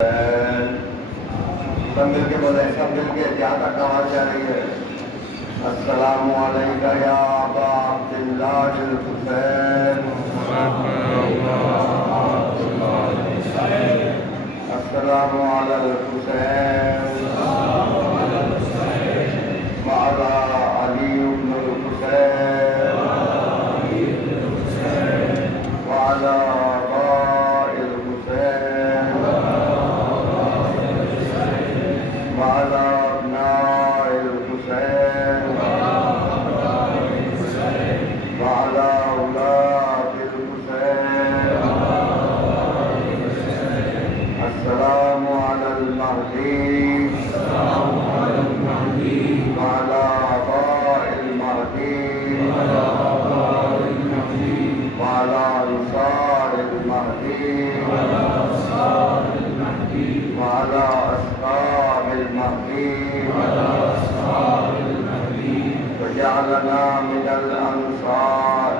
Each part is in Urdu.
سب مل کے بولے، سب مل کے جہاں تک آواز جا رہی ہے، السلام علیکم یا ابا عبداللہ الحسین، السلام علی الحسین وعلی علی بن الحسین وعلی آباء الحسین وعلی ابناء الحسین وعلی اولاد الحسین، السلام علی المہدی وعلی آباء المہدی وعلی انصار المہدی وعلی اصحاب المہدی وجعلنا من الانصار۔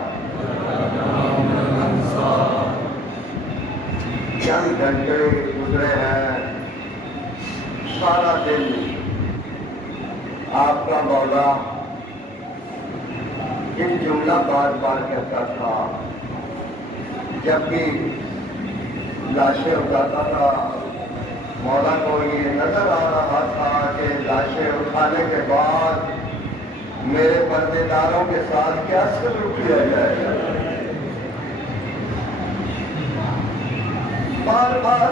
چند گھنٹے گزرے ہیں، سارا دن آپ کا مولا ان جملہ بار بار کہتا تھا، جب بھی لاشیں اٹھاتا تھا مولا کو یہ نظر آ رہا تھا کہ لاشیں اٹھانے کے بعد میرے پردے داروں کے ساتھ کیا سلوک کیا جائے گا۔ بار بار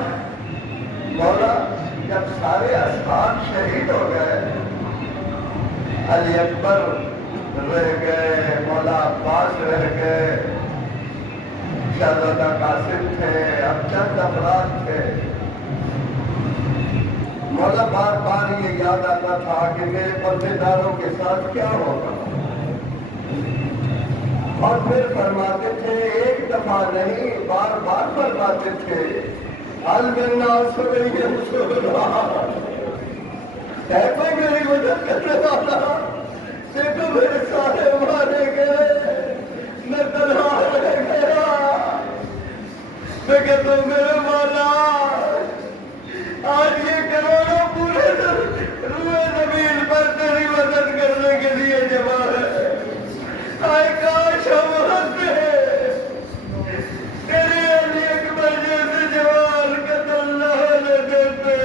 مولا جب سارے اصحاب شہید ہو گئے، علی اکبر رہ گئے، مولا عباس رہ گئے، شہزادہ قاسم تھے، اب چند افراد تھے، مولا بار بار یہ یاد آتا تھا کہ میرے پردے داروں کے ساتھ کیا ہوگا، اور پھر فرماتے تھے، ایک دفعہ نہیں بار بار فرماتے تھے، حل من ناصر ینصرنا، ہے کوئی میری مدد کرنے والا؟ دیکھو میرے سارے مارے گئے، میں تنہا رہ گیا، میں کہتا ہوں میرے مولا آج یہ کروڑوں پورے روئے زمین پر تیری مدد کرنے کے لیے جمع ہے، آئے کاش ہم ہنستے تیرے علی اکبر جیسے جوان قتل نہ ہونے دیتے۔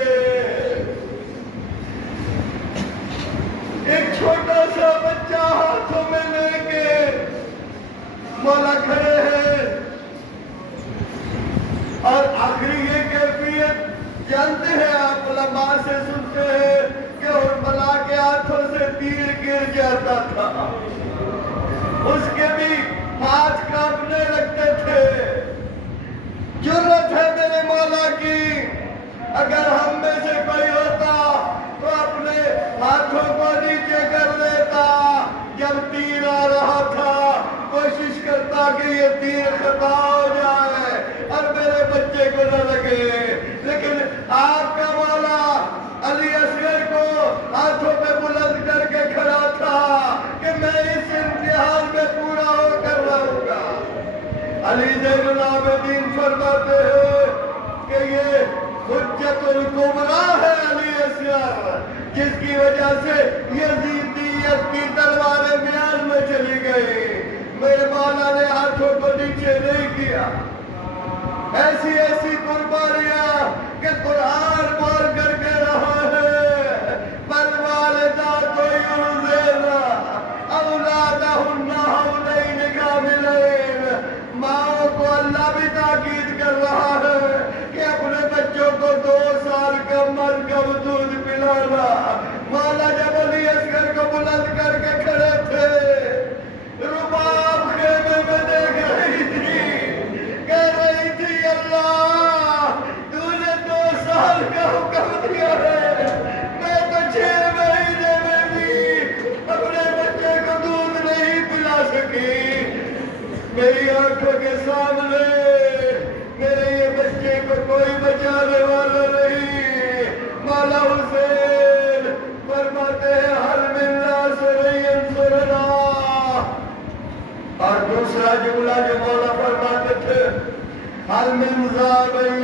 ایک چھوٹا سا بچہ ہاتھوں میں لے کے مولا کھڑے ہیں، اور آخری یہ کیفیت جانتے ہیں آپ علماء سے سنتے ہیں کہ حرملا کے ہاتھوں سے تیر گر جاتا تھا، اس کے بھی ہاتھ کانپنے لگتے تھے۔ جرت ہے میرے مولا کی، اگر ہم میں سے کوئی ہوتا تو اپنے ہاتھوں کو نیچے کر لیتا، جب تیر آ رہا تھا کوشش کرتا کہ یہ تیر خطا ہو جائے اور میرے بچے کو نہ لگے، لیکن آپ کا مولا علی اصغر کو ہاتھوں پہ بلند کر کے کھڑا تھا کہ میں اس امتحان میں پورا ہو کر رہوں گا۔ علی زین العابدین فرماتے ہیں کہ یہ حجت الکبریٰ ہے علی اصغر، جس کی وجہ سے یزیدیت کی تلواریں میان میں چلی گئی۔ میرے مولا نے ہاتھوں کو نیچے نہیں کیا، ایسی ایسی قربانیاں کہ قرآن بول کر کے رہا ہے، فالوالدات یرضعن اولادہن حولین کاملین، ماں کو اللہ بھی تاکید کر رہا ہے کہ اپنے بچوں کو 2 سال کا مرکب دودھ پلانا۔ مولا جب علی اصغر کو بلند کر کے کھڑے تھے، رباب خیمے میں دیکھ رہی تھی، کہہ رہی تھی اللہ تو نے 2 سال کا حکم دیا ہے، میں تو 6 مہینے میں بھی اپنے بچے کو دودھ نہیں پلا سکی، میری آنکھوں کے سامنے میرے یہ بچے کو کوئی بچانے والا نہیں۔ مولا حسین فرماتے ہیں حل من ناصر ینصرنا، اور دوسرا جملہ جو مولا فرماتے تھے، حل من ذاب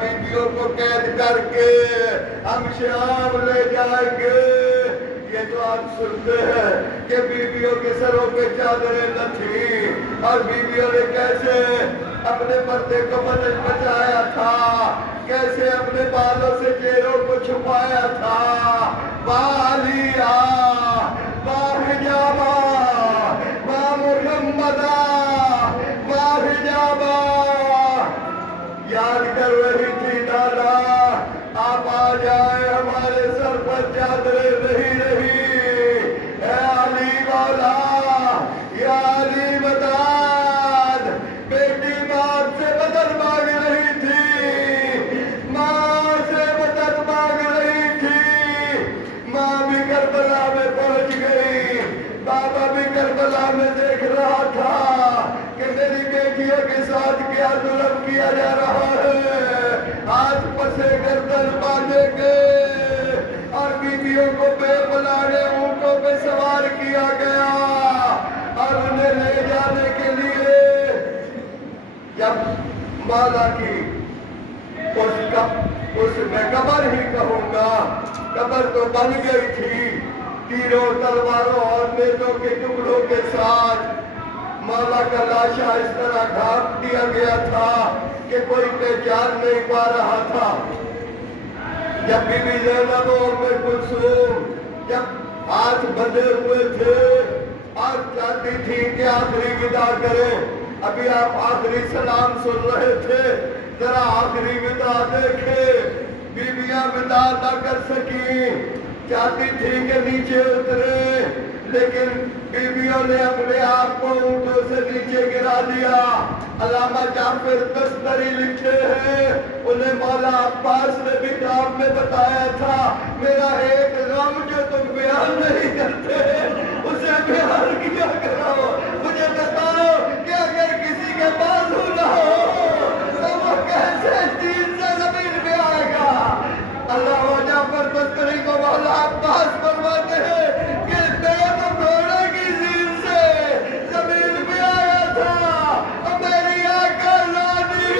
بیویوں کو قید کر کے ہم شام لے جائیں گے۔ یہ جو آپ سنتے ہیں کہ بیویوں کے سروں پہ چادریں نہ تھیں اور بیویوں نے کیسے اپنے پردے کو بچایا تھا، کیسے اپنے بالوں سے چہروں کو چھپایا تھا۔ بالیا باحجابا با محمدا باحجابا، یاد کر رہی تھی دادا آپ آ جائے ہمارے سر پر چادریں نہیں رہی۔ اے علی مولا یا علی مدد، بیٹی باپ سے مدد مانگ رہی تھی، ماں سے مدد مانگ رہی تھی، ماں بھی کربلا میں پہنچ گئی، بابا بھی کربلا میں دیکھ رہا تھا کہ میری بیٹیوں کے ساتھ کیا ظلم کیا جا رہا ہے۔ آج پسے گردن باندھے گئے اور بیویوں کو بے بلانے اونٹوں پہ سوار کیا گیا اور انہیں لے جانے کے لیے جب مولا کی اس میں قبر ہی کہوں گا، قبر تو بن گئی تھی تیروں تلواروں اور نیزوں کے ٹکڑوں کے ساتھ، مولا کا لاشا اس طرح ڈھانپ دیا گیا تھا کہ کوئی پہچان نہیں پا رہا تھا۔ جب بی بی زینب اور ام کلثوم جب ہاتھ بندھے ہوئے تھے اور چاہتی تھی کہ آخری ودا کریں، ابھی آپ آخری سلام سن رہے تھے، ذرا آخری ودا دیکھیں، بیویاں ودا نہ کر سکیں، چاہتی تھی کہ نیچے اترے، لیکن بیویوں نے اپنے آپ کو اونٹوں سے نیچے گرا دیا۔ علامہ جعفر دستری لکھتے ہیں، انہیں مولا عباس نے بھی کتاب میں بتایا تھا، میرا ایک غم جو تم بیان نہیں کرتے اسے بیان کیا کرو، مجھے بتاؤ کہ اگر کسی کے بازو نہ ہو تو وہ کیسے چیز سے زمین میں آئے گا؟ علامہ جعفر دستری کو مولا عباس فرماتے ہیں کہ تو گھوڑے کی زیر سے زمین میں آیا تھا، اور میری آقا زادی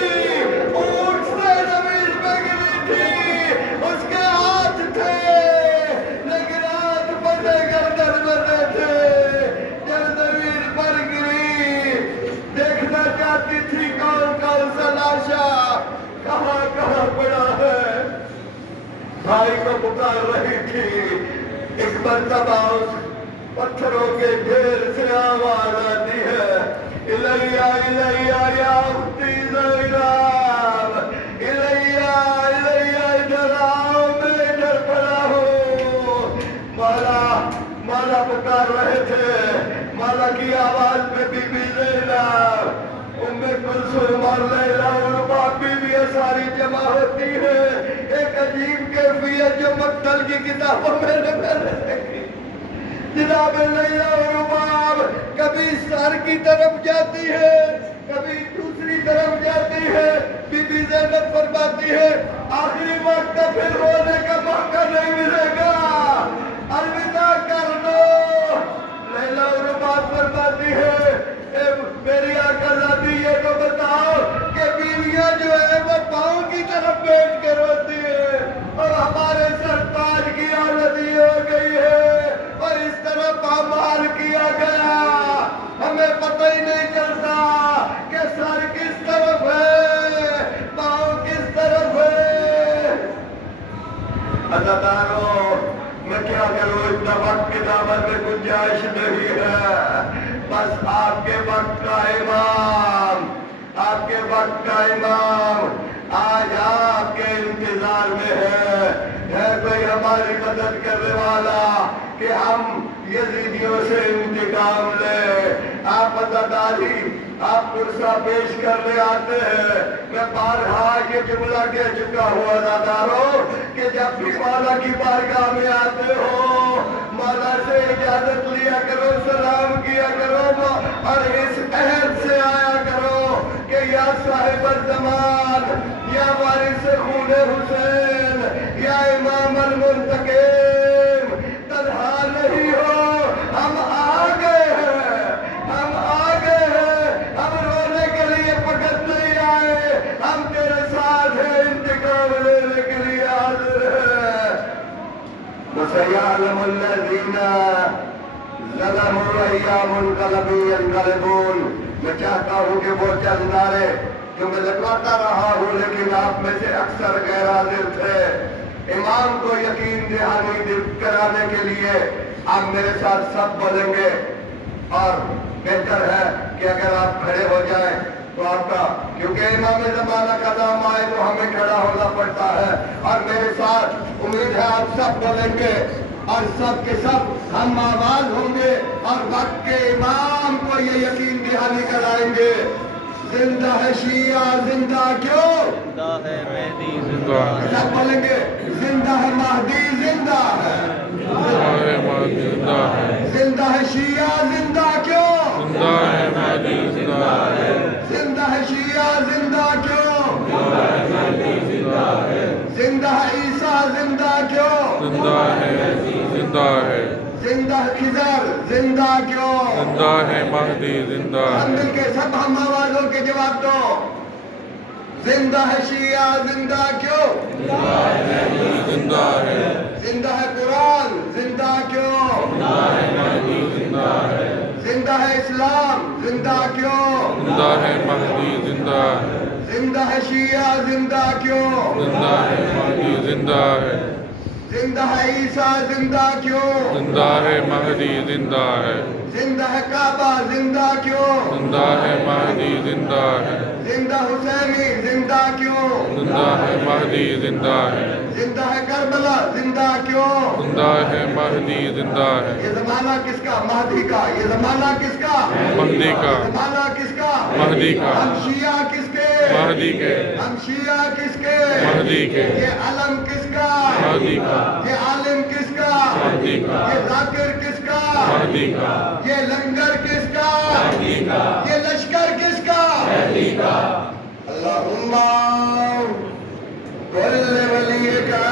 اونٹ سے زمین پہ گری تھی، اس کے ہاتھ تھے لیکن ہاتھ بندے گردن بندے تھے، جب زمین پر گری دیکھنا چاہتی تھی کون کون سا لاشا کہاں کہاں پڑا ہے، بھائی کو پکار رہی تھی۔ ایک مرتبہ اس پتھروں کے ڈھیر سے آواز آتی ہے، الیہ الیہ یا اختی زینب، الیہ الیہ ادھر آؤ، میں ادھر پڑا ہوں۔ مولا پکار رہے تھے، مولا کی آواز میں بی بی زینب، ام کلثوم اور لیلا اور باقی بھی ساری جمع ہوتی ہے۔ ایک عجیب کیفیت جو مقتل کی کتابوں میں نے پہلے دیکھی، جناب لیلا اور رباب کبھی سر کی طرف جاتی ہے، کبھی دوسری طرف جاتی ہے۔ بی بی زینب فرماتی ہے آخری وقت پھر رونے کا موقع نہیں ملے گا، الوداع کر دو۔ لیلا اور رباب فرماتی ہے میری آقا زادی یہ تو بتاؤ کہ بیویاں جو ہے وہ پاؤں کی طرف بیٹھ کے روتی ہے اور ہمارے سرتاج کی حالت یہ ہو گئی ہے اور اس طرح پامال کیا گیا، ہمیں پتہ ہی نہیں چلتا کہ سر کس طرف ہے پاؤں کس طرف ہے۔ عزادارو میں کیا کروں، اتنا وقت کتابت میں گنجائش نہیں ہے، بس آپ کے وقت کا امام، آپ کے وقت کا امام آج آپ کے انتظار میں ہے کوئی ہماری مدد کرنے والا کہ ہم یزیدیوں سے انتقام لیں۔ آپ عزاداری آپ پرسہ پیش کرنے آتے ہیں، میں بارہا یہ جملہ کہہ چکا ہوں عزاداروں کہ جب بھی مولا کی بارگاہ میں آتے ہو مولا سے اجازت لیا کرو، سلام کیا کرو اور اس عہد سے آیا کرو کہ یا صاحب الزمان، یا وارث خون حسین، یا امام المنتقم، تنہا نہیں ہو، ہم آ گئے ہیں، ہم آ گئے ہیں، ہم رونے کے لیے فقط نہیں آئے، ہم تیرے ساتھ ہیں۔ الذین ظلموا ایام منقلبی ینقلبون. میں چاہتا ہوں کہ وہ چند نعرے جو میں لکھواتا رہا ہوں لیکن آپ میں سے اکثر غیر حاضر تھے، امام کو یقین دہانی کرانے کے لیے آپ میرے ساتھ سب بولیں گے، اور بہتر ہے کہ اگر آپ کھڑے ہو جائیں تو آپ کا، کیونکہ امام زمانہ کا نام آئے تو ہمیں کھڑا ہونا پڑتا ہے. اور میرے ساتھ امید ہے آپ سب بولیں گے اور سب کے سب ہم آواز ہوں گے اور وقت کے امام کو یہ یقین دہانی کرائیں گے. زندہ ہے شیعہ زندہ کیوں؟ زندہ ہے مہدی زندہ ہے. سب بولیں گے زندہ ہے مہدی زندہ ہے. زندہ ہے مہدی زندہ ہے. زندہ ہے شیعہ زندہ کیوں؟ زندہ ہے مہدی زندہ ہے. زندہ ہے شیعہ زندہ کیوں؟ زندہ ہے مہدی زندہ ہے. زندہ ہے عیسیٰ زندہ کیوں؟ زندہ ہے زندہ ہے. زندہ ہے خضر زندہ کیوں؟ زندہ ہے مہدی زندہ ہم ہے. مل کے سب ہم آوازوں کے جواب دو. زندہ ہے شیعہ زندہ کیوں؟ زندہ ہے مہدی زندہ ہے. زندہ ہے قرآن زندہ کیوں؟ زندہ ہے مہدی زندہ ہے. زندہ ہے اسلام زندہ کیوں؟ زندہ ہے مہدی زندہ ہے. زندہ ہے شیعہ زندہ کیوں؟ زندہ ہے مہدی زندہ ہے. زندہ ہے عیسیٰ زندہ کیوں؟ زندہ ہے مہدی زندہ ہے. زندہ ہے کعبہ زندہ کیوں؟ زندہ ہے مہدی زندہ ہے. زندہ حسینی زندہ کیوں؟ زندہ ہے مہدی زندہ ہے. زندہ ہے کربلا زندہ کیوں؟ زندہ ہے مہدی زندہ ہے. یہ زمانہ کس کا؟ مہدی کا. یہ زمانہ کس کا؟ مہدی کا. یہ زمانہ کس کا؟ مہدی کا. ہم شیعہ کس کے؟ مہدی کے. ہم شیعہ کس کے؟ مہدی کے. یہ علم کس کا؟ مہدی کا. یہ عالم کس کا؟ مہدی کا. یہ ذاکر کس کا؟ مہدی کا. یہ لنگر کس کا؟ مہدی کا. یہ لشکر کس کا؟ مہدی کا. اللہم کل ولی کا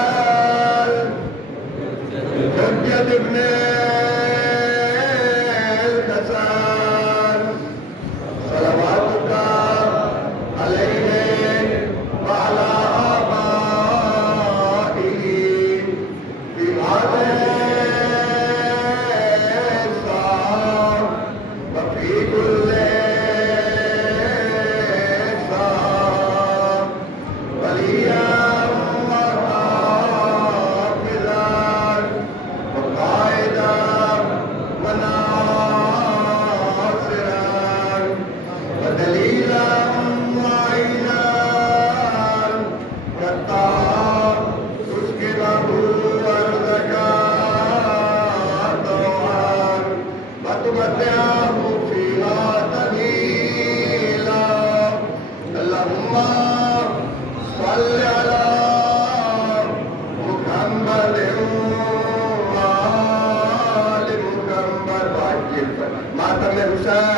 حجت ابن الحسن صلواتک علیہ وعلی آبائہ فی هذا الصام وفی کل صام ولیا ماتم حسین